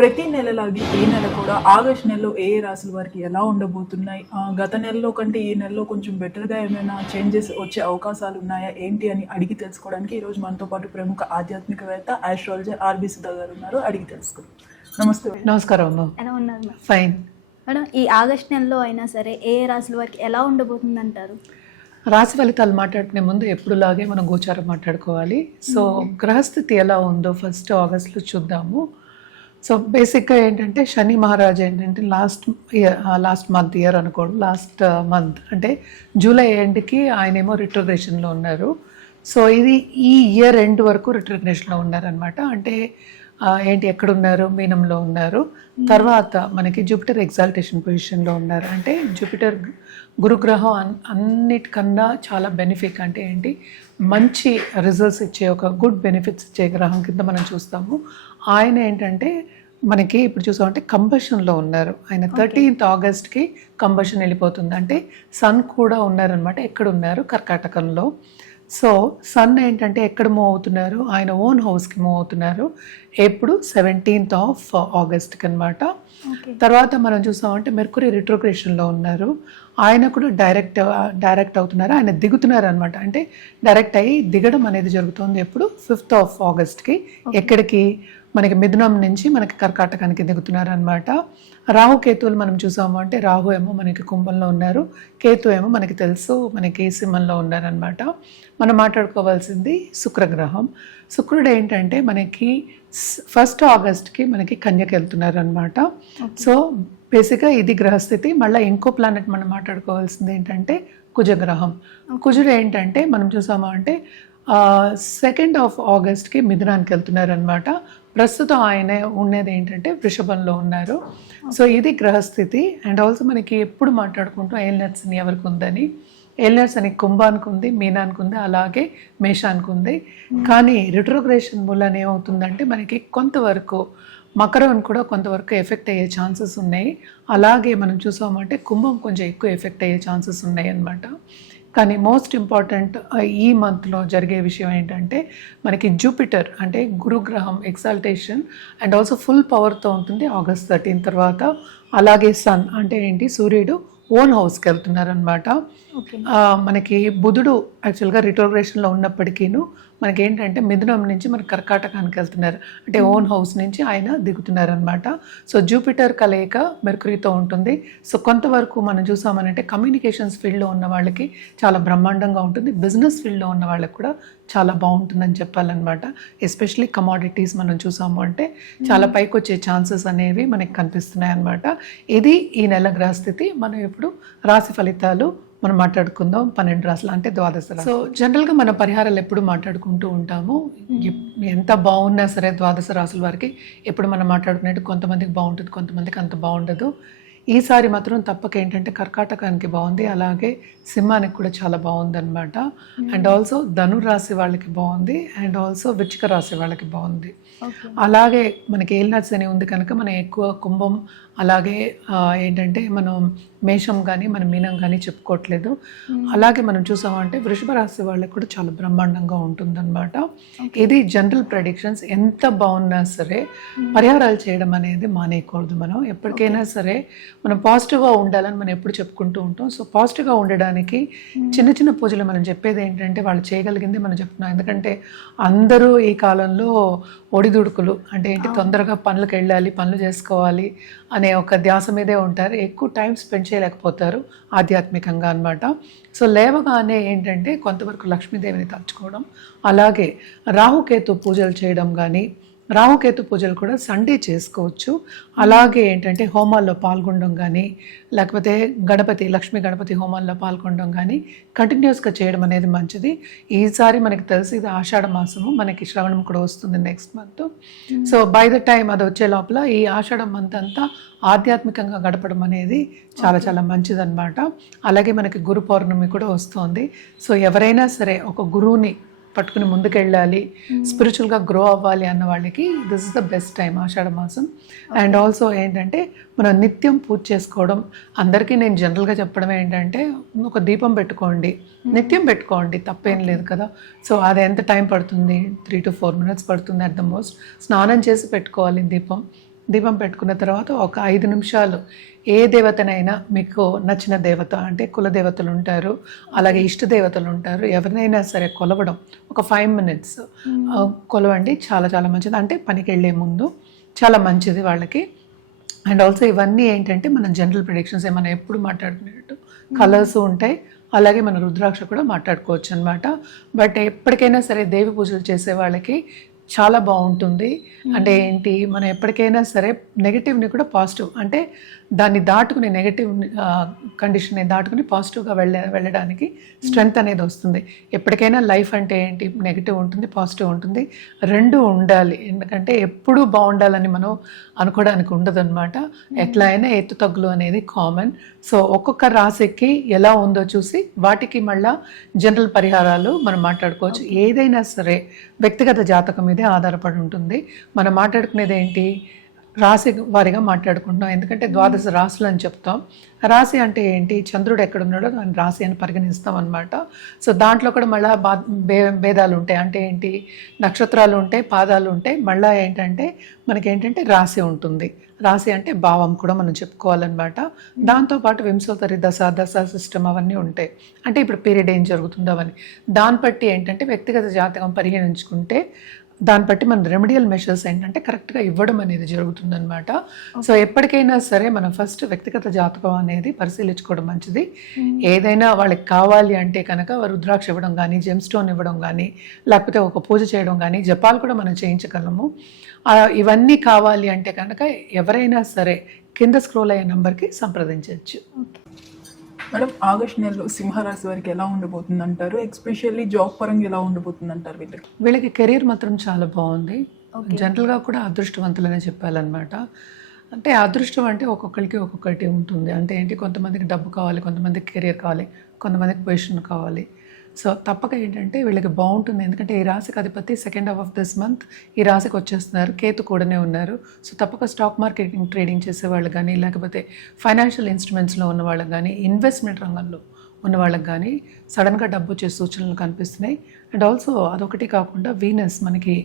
ప్రతి నెలలాగే ఈ నెల కూడా ఆగస్ట్ నెలలో ఏ ఏ రాశుల వారికి ఎలా ఉండబోతున్నాయి, గత నెలలో కంటే ఈ నెలలో కొంచెం బెటర్గా ఏమైనా చేంజెస్ వచ్చే అవకాశాలు ఉన్నాయా ఏంటి అని అడిగి తెలుసుకోవడానికి ఈరోజు మనతో పాటు ప్రముఖ ఆధ్యాత్మికవేత్త ఆస్ట్రాలజర్ ఆర్బి సుధా గారు ఉన్నారు. అడిగి తెలుసుకుందాం. నమస్తే. నమస్కారం అమ్మ. ఎలా ఉన్నారు మేడం? ఫైన్ మేడం, ఈ ఆగస్ట్ నెలలో అయినా సరే ఏ ఏ రాశుల వారికి ఎలా ఉండబోతుంది అంటారు? రాశి ఫలితాలు మాట్లాడుకునే ముందు ఎప్పుడులాగే మనం గోచారం మాట్లాడుకోవాలి. సో గ్రహస్థితి ఎలా ఉందో ఫస్ట్ ఆగస్ట్లో చూద్దాము. సో బేసిక్గా ఏంటంటే శని మహారాజు ఏంటంటే లాస్ట్ మంత్ అనుకోండి, లాస్ట్ మంత్ అంటే జూలై ఎండ్కి ఆయనేమో రిట్రోగ్రేషన్లో ఉన్నారు. సో ఇది ఈ ఇయర్ ఎండ్ వరకు రిట్రోగ్రేషన్లో ఉన్నారనమాట. అంటే ఏంటి ఎక్కడున్నారు, మీనంలో ఉన్నారు. తర్వాత మనకి జూపిటర్ ఎగ్జాల్టేషన్ పొజిషన్లో ఉన్నారు. అంటే జూపిటర్ గురుగ్రహం అన్నిటికన్నా చాలా బెనిఫిట్, అంటే ఏంటి మంచి రిజల్ట్స్ ఇచ్చే ఒక గుడ్ బెనిఫిట్స్ ఇచ్చే గ్రహం కింద మనం చూస్తాము. ఆయన ఏంటంటే మనకి ఇప్పుడు చూసామంటే కంబషన్లో ఉన్నారు. ఆయన 13th ఆగస్ట్కి కంబషన్ వెళ్ళిపోతుంది. అంటే సన్ కూడా ఉన్నారనమాట. ఎక్కడ ఉన్నారు? కర్కాటకంలో. సో సన్ ఏంటంటే ఎక్కడ మూవ్ అవుతున్నారు? ఆయన ఓన్ హౌస్కి మూవ్ అవుతున్నారు. ఎప్పుడు 17th ఆగస్ట్కి అనమాట. తర్వాత మనం చూసామంటే మెర్కురీ రిట్రోగ్రేషన్లో ఉన్నారు. ఆయన కూడా డైరెక్ట్ అవుతున్నారు. ఆయన దిగుతున్నారు అనమాట. అంటే డైరెక్ట్ అయ్యి దిగడం అనేది జరుగుతుంది ఎప్పుడు 5th ఆగస్ట్కి. ఎక్కడికి? మనకి మిథునం నుంచి మనకి కర్కాటకానికి దిగుతున్నారు అనమాట. రాహు కేతువులు మనం చూసాము అంటే రాహు ఏమో మనకి కుంభంలో ఉన్నారు, కేతు ఏమో మనకి తెలుసు మనకి సింహంలో ఉన్నారనమాట. మనం మాట్లాడుకోవాల్సింది శుక్రగ్రహం. శుక్రుడు ఏంటంటే మనకి 1st ఆగస్ట్కి మనకి కన్యకి వెళ్తున్నారు అనమాట. సో బేసిక్గా ఇది గ్రహస్థితి. మళ్ళీ ఇంకో ప్లానెట్ మనం మాట్లాడుకోవాల్సింది ఏంటంటే కుజగ్రహం. కుజుడు ఏంటంటే మనం చూసాము అంటే 2nd ఆగస్ట్కి మిథునానికి వెళ్తున్నారు అనమాట. ప్రస్తుతం ఆయన ఉన్నది ఏంటంటే వృషభంలో ఉన్నారు. సో ఇది గ్రహస్థితి. అండ్ ఆల్సో మనకి ఎప్పుడు మాట్లాడుకుంటాం ఏలినట్స్ అని ఎవరికి ఉందని. ఏలినట్స్ అని కుంభానికి ఉంది, మీనానికి ఉంది, అలాగే మేషానికి ఉంది. కానీ రిట్రోగ్రేషన్ మూలన ఏమవుతుందంటే మనకి కొంతవరకు మకరం కూడా కొంతవరకు ఎఫెక్ట్ అయ్యే ఛాన్సెస్ ఉన్నాయి. అలాగే మనం చూసామంటే కుంభం కొంచెం ఎక్కువ ఎఫెక్ట్ అయ్యే ఛాన్సెస్ ఉన్నాయి అన్నమాట. కానీ మోస్ట్ ఇంపార్టెంట్ ఈ మంత్లో జరిగే విషయం ఏంటంటే మనకి జూపిటర్ అంటే గురుగ్రహం ఎగ్జాల్టేషన్ అండ్ ఆల్సో ఫుల్ పవర్తో ఉంటుంది ఆగస్ట్ 13 తర్వాత. అలాగే సన్ అంటే ఏంటి సూర్యుడు ఓన్ హౌస్కి వెళ్తున్నారు అనమాట. మనకి బుధుడు యాక్చువల్గా రిట్రోగ్రేషన్లో ఉన్నప్పటికీను మనకి ఏంటంటే మిథునం నుంచి మనకి కర్కాటకానికి వెళ్తున్నారు. అంటే ఓన్ హౌస్ నుంచి ఆయన దిగుతున్నారు అనమాట. సో జూపిటర్ కలయిక మెర్కురీతో ఉంటుంది. సో కొంతవరకు మనం చూసామనంటే కమ్యూనికేషన్స్ ఫీల్డ్లో ఉన్న వాళ్ళకి చాలా బ్రహ్మాండంగా ఉంటుంది. బిజినెస్ ఫీల్డ్లో ఉన్న వాళ్ళకి కూడా చాలా బాగుంటుందని చెప్పాలన్నమాట. ఎస్పెషలీ కమాడిటీస్ మనం చూసాము అంటే చాలా పైకి వచ్చే ఛాన్సెస్ అనేవి మనకి కనిపిస్తున్నాయి అన్నమాట. ఇది ఈ నెల గ్రహస్థితి. మనం ఇప్పుడు రాశి ఫలితాలు మనం మాట్లాడుకుందాం. 12 రాశులు అంటే 12 రాశులు. సో జనరల్గా మన పరిహారాలు ఎప్పుడు మాట్లాడుకుంటూ ఉంటాము. ఎంత బాగున్నా సరే 12 రాశుల వారికి ఎప్పుడు మనం మాట్లాడుకునేట్టు కొంతమందికి బాగుంటుంది, కొంతమందికి అంత బాగుండదు. ఈసారి మాత్రం తప్పక ఏంటంటే కర్కాటకానికి బాగుంది, అలాగే సింహానికి కూడా చాలా బాగుంది అనమాట. అండ్ ఆల్సో ధనురాశి వాళ్ళకి బాగుంది, అండ్ ఆల్సో వృశ్చిక రాశి వాళ్ళకి బాగుంది. అలాగే మనకి ఏలినాట్స్ అని ఉంది కనుక మనం ఎక్కువ కుంభం అలాగే ఏంటంటే మనం మేషం కానీ మనం మీనం కానీ చెప్పుకోవట్లేదు. అలాగే మనం చూసామంటే వృషభ రాశి వాళ్ళకి కూడా చాలా బ్రహ్మాండంగా ఉంటుందన్నమాట. ఇది జనరల్ ప్రెడిక్షన్స్. ఎంత బాగున్నా సరే పరిహారాలు చేయడం అనేది మానేయకూడదు. మనం ఎప్పటికైనా సరే మనం పాజిటివ్గా ఉండాలని మనం ఎప్పుడు చెప్పుకుంటూ ఉంటాం. సో పాజిటివ్గా ఉండడానికి చిన్న చిన్న పూజలు మనం చెప్పేది ఏంటంటే వాళ్ళు చేయగలిగింది మనం చెప్తున్నాం. ఎందుకంటే అందరూ ఈ కాలంలో ఒడిదుడుకులు అంటే ఏంటి తొందరగా పనులకు వెళ్ళాలి, పనులు చేసుకోవాలి అనే ఒక ధ్యాస మీదే ఉంటారు. ఎక్కువ టైం స్పెండ్ చేయలేకపోతారు ఆధ్యాత్మికంగా అనమాట. సో లేవగానే ఏంటంటే కొంతవరకు లక్ష్మీదేవిని తలుచుకోవడం, అలాగే రాహుకేతు పూజలు చేయడం కానీ, రాహుకేతు పూజలు కూడా సండే చేసుకోవచ్చు. అలాగే ఏంటంటే హోమాల్లో పాల్గొనడం కానీ, లేకపోతే లక్ష్మీ గణపతి హోమాల్లో పాల్గొనడం కానీ కంటిన్యూస్గా చేయడం అనేది మంచిది. ఈసారి మనకి తెలిసి ఇది ఆషాఢ మాసము, మనకి శ్రవణం కూడా వస్తుంది next month. So by the time అది వచ్చే లోపల ఈ ఆషాఢ మంత్ అంతా ఆధ్యాత్మికంగా గడపడం అనేది చాలా చాలా మంచిదన్నమాట. అలాగే మనకి గురు పౌర్ణమి కూడా వస్తుంది. సో ఎవరైనా సరే ఒక గురువుని పట్టుకుని ముందుకెళ్ళాలి, స్పిరిచువల్గా గ్రో అవ్వాలి అన్న వాళ్ళకి this is the best time ఆషాఢ మాసం. అండ్ ఆల్సో ఏంటంటే మనం నిత్యం పూజ చేసుకోవడం. అందరికీ నేను జనరల్గా చెప్పడం ఏంటంటే ఒక దీపం పెట్టుకోండి, నిత్యం పెట్టుకోండి, తప్పేం లేదు కదా. సో అది ఎంత టైం పడుతుంది? 3 to 4 minutes పడుతుంది అట్ ద మోస్ట్. స్నానం చేసి పెట్టుకోవాలి దీపం. దీపం పెట్టుకున్న తర్వాత ఒక 5 నిమిషాలు ఏ దేవతనైనా మీకు నచ్చిన దేవత అంటే కుల దేవతలు ఉంటారు, అలాగే ఇష్ట దేవతలు ఉంటారు, ఎవరినైనా సరే కొలవడం ఒక 5 minutes కొలవండి. చాలా చాలా మంచిది. అంటే పనికి వెళ్ళే ముందు చాలా మంచిది వాళ్ళకి. అండ్ ఆల్సో ఇవన్నీ ఏంటంటే మనం జనరల్ ప్రిడిక్షన్స్ మనం ఎప్పుడు మాట్లాడుకునేటట్టు కలర్స్ ఉంటాయి, అలాగే మన రుద్రాక్ష కూడా మాట్లాడుకోవచ్చు అనమాట. బట్ ఎప్పటికైనా సరే దేవి పూజలు చేసే వాళ్ళకి చాలా బాగుంటుంది. అంటే ఏంటి, మనం ఎప్పటికైనా సరే నెగిటివ్ని కూడా పాజిటివ్, అంటే దాన్ని దాటుకుని నెగిటివ్ కండిషన్ని దాటుకుని పాజిటివ్గా వెళ్ళడానికి స్ట్రెంగ్త్ అనేది వస్తుంది. ఎప్పటికైనా లైఫ్ అంటే ఏంటి, నెగిటివ్ ఉంటుంది, పాజిటివ్ ఉంటుంది, రెండు ఉండాలి. ఎందుకంటే ఎప్పుడూ బాగుండాలని మనం అనుకోవడానికి ఉండదు అనమాట. ఎట్లా అయినా ఎత్తు తగ్గులు అనేది కామన్. సో ఒక్కొక్క రాశికి ఎలా ఉందో చూసి వాటికి మళ్ళా జనరల్ పరిహారాలు మనం మాట్లాడుకోవచ్చు. ఏదైనా సరే వ్యక్తిగత జాతకం మీదే ఆధారపడి ఉంటుంది. మనం మాట్లాడుకునేది ఏంటి, రాశి వారిగా మాట్లాడుకుంటున్నాం. ఎందుకంటే 12 రాశులు అని చెప్తాం. రాశి అంటే ఏంటి, చంద్రుడు ఎక్కడున్నాడో దాన్ని రాశి అని పరిగణిస్తాం అనమాట. సో దాంట్లో కూడా మళ్ళీ భేదాలు ఉంటాయి. అంటే ఏంటి, నక్షత్రాలు ఉంటాయి, పాదాలు ఉంటాయి, మళ్ళీ ఏంటంటే మనకేంటంటే రాశి ఉంటుంది. రాశి అంటే భావం కూడా మనం చెప్పుకోవాలన్నమాట. దాంతోపాటు వింశోత్తరి దశ సిస్టమ్ అవన్నీ ఉంటాయి. అంటే ఇప్పుడు పీరియడ్ ఏం జరుగుతుందో అవన్నీ దాన్ని బట్టి ఏంటంటే వ్యక్తిగత జాతకం పరిగణించుకుంటే దాన్ని బట్టి మన రెమెడియల్ మెషర్స్ ఏంటంటే కరెక్ట్గా ఇవ్వడం అనేది జరుగుతుందన్నమాట. సో ఎప్పటికైనా సరే మనం ఫస్ట్ వ్యక్తిగత జాతకం అనేది పరిశీలించుకోవడం మంచిది. ఏదైనా వాళ్ళకి కావాలి అంటే కనుక రుద్రాక్ష ఇవ్వడం కానీ, జెమ్ స్టోన్ ఇవ్వడం కానీ, లేకపోతే ఒక పూజ చేయడం కానీ, జపాలు కూడా మనం చేయించగలము. ఇవన్నీ కావాలి అంటే కనుక ఎవరైనా సరే కింద స్క్రోల్ అయ్యే నెంబర్కి సంప్రదించవచ్చు. మేడం, ఆగస్ట్ నెలలో సింహరాశి వారికి ఎలా ఉండబోతుంది అంటారు? ఎస్పెషల్లీ జాబ్ పరంగా ఎలా ఉండబోతుంది అంటారు? వీళ్ళకి కెరీర్ మాత్రం చాలా బాగుంది. జనరల్గా కూడా అదృష్టవంతులనే చెప్పాలన్నమాట. అంటే అదృష్టం అంటే ఒక్కొక్కరికి ఒక్కొక్కటి ఉంటుంది. అంటే ఏంటి, కొంతమందికి డబ్బు కావాలి, కొంతమందికి కెరీర్ కావాలి, కొంతమందికి పొజిషన్ కావాలి. సో తప్పక ఏంటంటే వీళ్ళకి బాగుంటుంది. ఎందుకంటే ఈ రాశికి అధిపతి second half of this month ఈ రాశికి వచ్చేస్తున్నారు, కేతు కూడానే ఉన్నారు. సో తప్పక స్టాక్ మార్కెటింగ్ ట్రేడింగ్ చేసేవాళ్ళు కానీ, లేకపోతే ఫైనాన్షియల్ ఇన్స్ట్రుమెంట్స్లో ఉన్న వాళ్ళకి కానీ, ఇన్వెస్ట్మెంట్ రంగంలో ఉన్న వాళ్ళకి కానీ సడన్గా డబ్బు వచ్చే సూచనలు కనిపిస్తున్నాయి. అండ్ ఆల్సో అదొకటి కాకుండా వీనస్ మనకి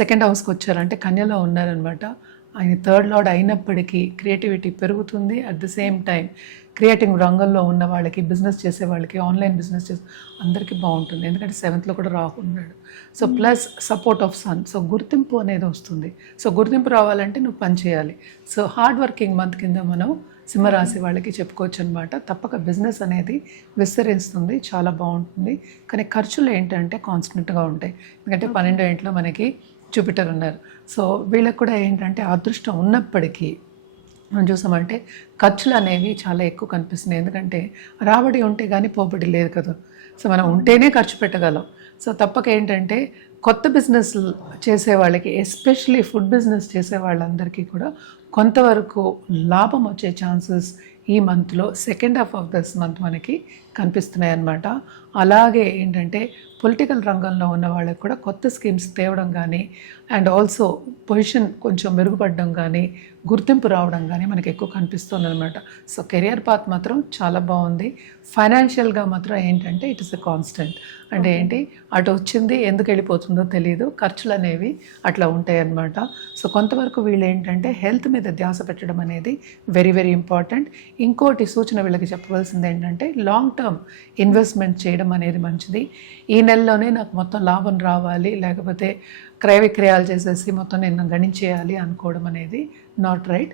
సెకండ్ హౌస్కి వచ్చారంటే కన్యలో ఉన్నారనమాట. ఆయన థర్డ్ లార్డ్ అయినప్పటికీ క్రియేటివిటీ పెరుగుతుంది. At the same time creative రంగంలో ఉన్న వాళ్ళకి, బిజినెస్ చేసే వాళ్ళకి, ఆన్లైన్ బిజినెస్ చేసే అందరికీ బాగుంటుంది. ఎందుకంటే 7th కూడా రాహు ఉన్నాడు. So plus support of sun. So గుర్తింపు అనేది వస్తుంది. సో గుర్తింపు రావాలంటే నువ్వు పని చేయాలి. సో హార్డ్ వర్కింగ్ మంత్ కింద మనం సింహరాశి వాళ్ళకి చెప్పుకోవచ్చు అనమాట. తప్పక బిజినెస్ అనేది విస్తరిస్తుంది, చాలా బాగుంటుంది. కానీ ఖర్చులు ఏంటంటే కాన్స్టెంట్గా ఉంటాయి. ఎందుకంటే 12వ ఇంట్లో మనకి జూపిటర్ ఉన్నారు. సో వీళ్ళకి కూడా ఏంటంటే అదృష్టం ఉన్నప్పటికీ మనం చూసామంటే ఖర్చులు అనేవి చాలా ఎక్కువ కనిపిస్తున్నాయి. ఎందుకంటే రాబడి ఉంటే కానీ పోబడి లేదు కదా. సో మనం ఉంటేనే ఖర్చు పెట్టగలం. సో తప్పక ఏంటంటే కొత్త బిజినెస్ చేసే వాళ్ళకి, ఎస్పెషలీ ఫుడ్ బిజినెస్ చేసే వాళ్ళందరికీ కూడా కొంతవరకు లాభం వచ్చే ఛాన్సెస్ ఈ మంత్లో second half of this month మనకి కనిపిస్తున్నాయి అన్నమాట. అలాగే ఏంటంటే పొలిటికల్ రంగంలో ఉన్న వాళ్ళకి కూడా కొత్త స్కీమ్స్ తేవడం కానీ, అండ్ ఆల్సో పొజిషన్ కొంచెం మెరుగుపడడం కానీ, గుర్తింపు రావడం కానీ మనకి ఎక్కువ కనిపిస్తుంది అనమాట. సో కెరియర్ పాత్ మాత్రం చాలా బాగుంది. ఫైనాన్షియల్గా మాత్రం ఏంటంటే ఇట్ ఇస్ ఎ కాన్స్టెంట్. అంటే ఏంటి, అటు వచ్చింది ఎందుకు వెళ్ళిపోతుందో తెలియదు, ఖర్చులు అనేవి అట్లా ఉంటాయి అన్నమాట. సో కొంతవరకు వీళ్ళు ఏంటంటే హెల్త్ మీద ధ్యాస పెట్టడం అనేది వెరీ వెరీ ఇంపార్టెంట్. ఇంకోటి సూచన వీళ్ళకి చెప్పవలసింది ఏంటంటే లాంగ్ టర్మ్ ఇన్వెస్ట్మెంట్ చేయడం అనేది మంచిది. ఈ నెలలోనే నాకు మొత్తం లాభం రావాలి, లేకపోతే క్రయ విక్రయాలు చేసేసి మొత్తం నేను గణించేయాలి అనుకోవడం అనేది నాట్ రైట్.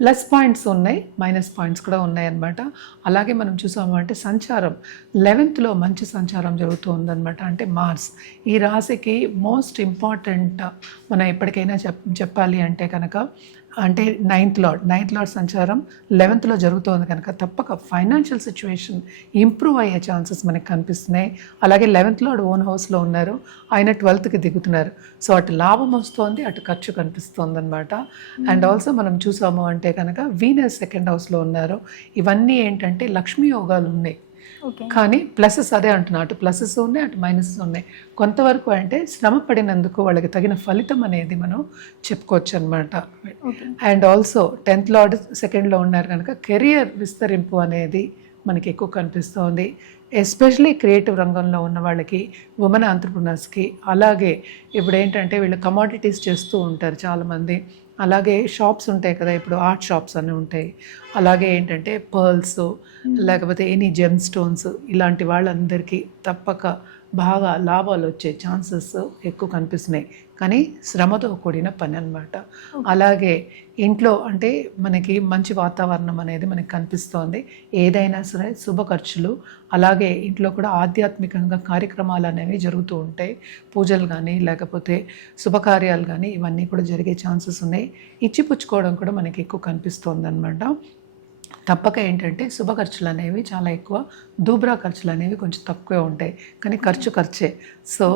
ప్లస్ పాయింట్స్ ఉన్నాయి, మైనస్ పాయింట్స్ కూడా ఉన్నాయన్నమాట. అలాగే మనం చూసాము అంటే సంచారం 11th మంచి సంచారం జరుగుతూ ఉందన్నమాట. అంటే మార్స్ ఈ రాశికి మోస్ట్ ఇంపార్టెంట్. మనం ఎప్పటికైనా చెప్పాలి అంటే కనుక అంటే 9th లార్డ్ సంచారం 11th జరుగుతోంది కనుక తప్పక ఫైనాన్షియల్ సిచ్యువేషన్ ఇంప్రూవ్ అయ్యే ఛాన్సెస్ మనకి కనిపిస్తున్నాయి. అలాగే 11th లార్డ్ ఓన్ హౌస్లో ఉన్నారు, ఆయన 12th దిగుతున్నారు. సో అటు లాభం వస్తుంది, అటు ఖర్చు కనిపిస్తుంది అనమాట. అండ్ ఆల్సో మనం చూసాము అంటే కనుక వీనస్ సెకండ్ హౌస్లో ఉన్నారు. ఇవన్నీ ఏంటంటే లక్ష్మీ యోగాలు ఉన్నాయి. కానీ ప్లసెస్ అదే అంటున్నా, అటు ప్లసెస్ ఉన్నాయి, అటు మైనసెస్ ఉన్నాయి. కొంతవరకు అంటే శ్రమ పడినందుకు వాళ్ళకి తగిన ఫలితం అనేది మనం చెప్పుకోవచ్చు అనమాట. అండ్ ఆల్సో 10th లార్డ్ సెకండ్లో ఉన్నారు కనుక కెరియర్ విస్తరింపు అనేది మనకి ఎక్కువ కనిపిస్తుంది. ఎస్పెషలీ క్రియేటివ్ రంగంలో ఉన్న వాళ్ళకి, ఉమెన్ ఆంట్రప్రినర్స్కి. అలాగే ఇప్పుడు ఏంటంటే వీళ్ళు కమోడిటీస్ చేస్తూ ఉంటారు చాలామంది. అలాగే షాప్స్ ఉంటాయి కదా, ఇప్పుడు ఆర్ట్ షాప్స్ అన్నీ ఉంటాయి. అలాగే ఏంటంటే పర్ల్స్ లేకపోతే ఎనీ జెమ్ స్టోన్స్ ఇలాంటి వాళ్ళందరికీ తప్పక బాగా లాభాలు వచ్చే ఛాన్సెస్ ఎక్కువ కనిపిస్తున్నాయి. కానీ శ్రమతో కూడిన పని అన్నమాట. అలాగే ఇంట్లో అంటే మనకి మంచి వాతావరణం అనేది మనకి కనిపిస్తోంది. ఏదైనా సరే శుభ ఖర్చులు, అలాగే ఇంట్లో కూడా ఆధ్యాత్మికంగా కార్యక్రమాలు అనేవి జరుగుతూ ఉంటాయి. పూజలు కానీ లేకపోతే శుభకార్యాలు కానీ ఇవన్నీ కూడా జరిగే ఛాన్సెస్ ఉన్నాయి. ఇచ్చిపుచ్చుకోవడం కూడా మనకి ఎక్కువ కనిపిస్తోంది అనమాట. తప్పక ఏంటంటే శుభ ఖర్చులు అనేవి చాలా ఎక్కువ, దూబ్రా ఖర్చులు అనేవి కొంచెం తక్కువే ఉంటాయి. కానీ ఖర్చే. సో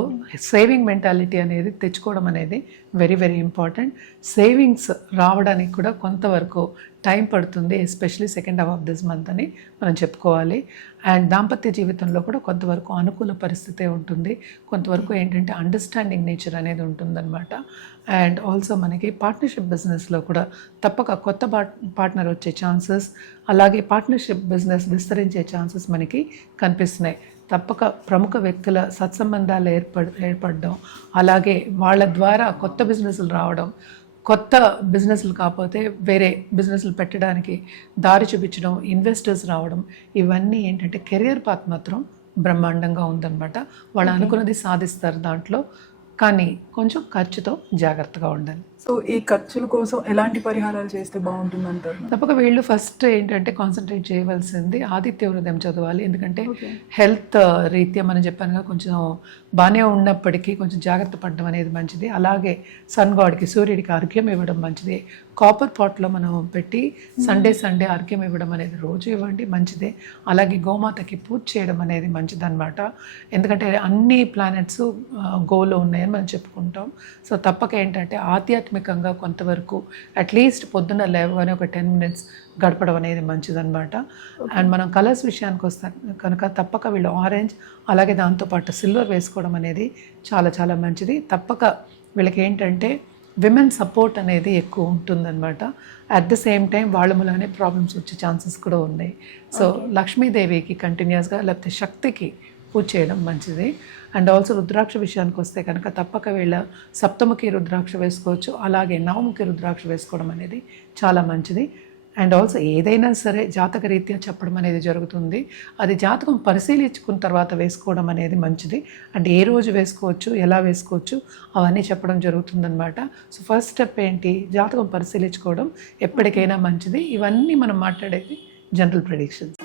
సేవింగ్ మెంటాలిటీ అనేది తెచ్చుకోవడం అనేది వెరీ వెరీ ఇంపార్టెంట్. సేవింగ్స్ రావడానికి కూడా కొంతవరకు టైం పడుతుంది, especially second half of this month అని మనం చెప్పుకోవాలి. అండ్ దాంపత్య జీవితంలో కూడా కొంతవరకు అనుకూల పరిస్థితే ఉంటుంది, కొంతవరకు ఏంటంటే అండర్స్టాండింగ్ నేచర్ అనేది ఉంటుందన్నమాట. అండ్ ఆల్సో మనకి పార్ట్నర్షిప్ బిజినెస్లో కూడా తప్పక కొత్త పార్ట్నర్ వచ్చే ఛాన్సెస్, అలాగే పార్ట్నర్షిప్ బిజినెస్ విస్తరించే ఛాన్సెస్ మనకి కనిపిస్తున్నాయి. తప్పక ప్రముఖ వ్యక్తుల సత్సంబంధాలు ఏర్పడడం, అలాగే వాళ్ళ ద్వారా కొత్త బిజినెస్లు రావడం, కొత్త బిజినెస్లు కాకపోతే వేరే బిజినెస్లు పెట్టడానికి దారి చూపించడం, ఇన్వెస్టర్స్ రావడం, ఇవన్నీ ఏంటంటే కెరియర్ పాత్ మాత్రం బ్రహ్మాండంగా ఉందన్నమాట. వాళ్ళు అనుకున్నది సాధిస్తారు దాంట్లో, కానీ కొంచెం ఖర్చుతో జాగ్రత్తగా ఉండాలి. సో ఈ ఖర్చుల కోసం ఎలాంటి పరిహారాలు చేస్తే బాగుంటుంది అంటారు? తప్పక వీళ్ళు ఫస్ట్ ఏంటంటే కాన్సన్ట్రేట్ చేయవలసింది ఆదిత్య హృదయం చదవాలి. ఎందుకంటే హెల్త్ రీత్యా మనం చెప్పానుగా కొంచెం బాగానే ఉన్నప్పటికీ కొంచెం జాగ్రత్త పడడం అనేది మంచిది. అలాగే సన్ గాడ్కి, సూర్యుడికి అర్ఘ్యం ఇవ్వడం మంచిది. కాపర్ పాట్లో మనం పెట్టి సండే అర్ఘ్యం ఇవ్వడం అనేది రోజు ఇవ్వండి, మంచిదే. అలాగే గోమాతకి పూజ చేయడం అనేది మంచిదన్నమాట. ఎందుకంటే అన్ని ప్లానెట్స్ గోలో ఉన్నాయని మనం చెప్పుకుంటాం. సో తప్పక ఏంటంటే ఆధ్యాత్మికంగా కొంతవరకు అట్లీస్ట్ పొద్దున్న లేవగానే ఒక 10 minutes గడపడం అనేది మంచిదన్నమాట. అండ్ మనం కలర్స్ విషయానికి వస్తే కనుక తప్పక వీళ్ళు ఆరెంజ్, అలాగే దాంతోపాటు సిల్వర్ వేసుకోవడం అనేది చాలా చాలా మంచిది. తప్పక వీళ్ళకి ఏంటంటే విమెన్ సపోర్ట్ అనేది ఎక్కువ ఉంటుందన్నమాట. అట్ ద సేమ్ టైం వాళ్ళ మూలనే ప్రాబ్లమ్స్ వచ్చే ఛాన్సెస్ కూడా ఉన్నాయి. సో లక్ష్మీదేవికి కంటిన్యూస్గా లేకపోతే శక్తికి పూజ చేయడం మంచిది. అండ్ ఆల్సో రుద్రాక్ష విషయానికి వస్తే కనుక తప్పక వీళ్ళ సప్తముఖి రుద్రాక్ష వేసుకోవచ్చు, అలాగే నవముఖి రుద్రాక్ష వేసుకోవడం అనేది చాలా మంచిది. అండ్ ఆల్సో ఏదైనా సరే జాతక రీత్యా చెప్పడం అనేది జరుగుతుంది, అది జాతకం పరిశీలించుకున్న తర్వాత వేసుకోవడం అనేది మంచిది. అండ్ ఏ రోజు వేసుకోవచ్చు, ఎలా వేసుకోవచ్చు అవన్నీ చెప్పడం జరుగుతుందన్నమాట. సో ఫస్ట్ స్టెప్ ఏంటి, జాతకం పరిశీలించుకోవడం ఎప్పటికైనా మంచిది. ఇవన్నీ మనం మాట్లాడేది జనరల్ ప్రెడిక్షన్స్.